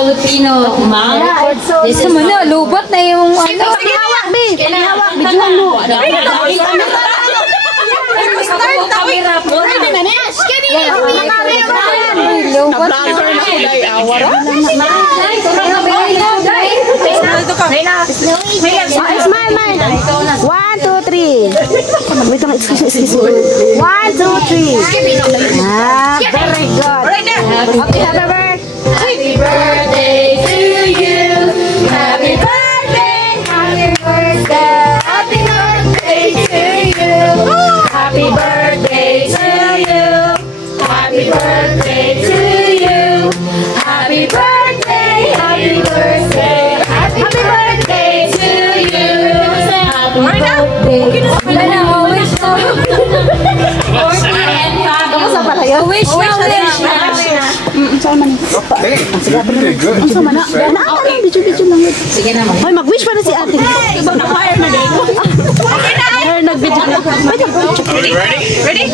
Filipino mom. Gusto mo na, lubot na yung ano. Hawak, B. Hawak, bigyan mo. Start na camera po. Lubot na. Smile, man. 1, 2, 3. Wait lang, excuse me. 1, 2, 3. Ah, very good. Okay, happy birthday to you. Happy birthday, happy birthday. Happy birthday to you. Happy birthday to you. Happy birthday to you. Happy birthday, happy birthday. Happy birthday to you. Happy birthday. Wala na, wish na. 40 and Fabio. Wish na, wish na. Okay, you did good. Sige naman. Hoy, mag-wish pa na si ate. Nag-video na. Ready? Ready?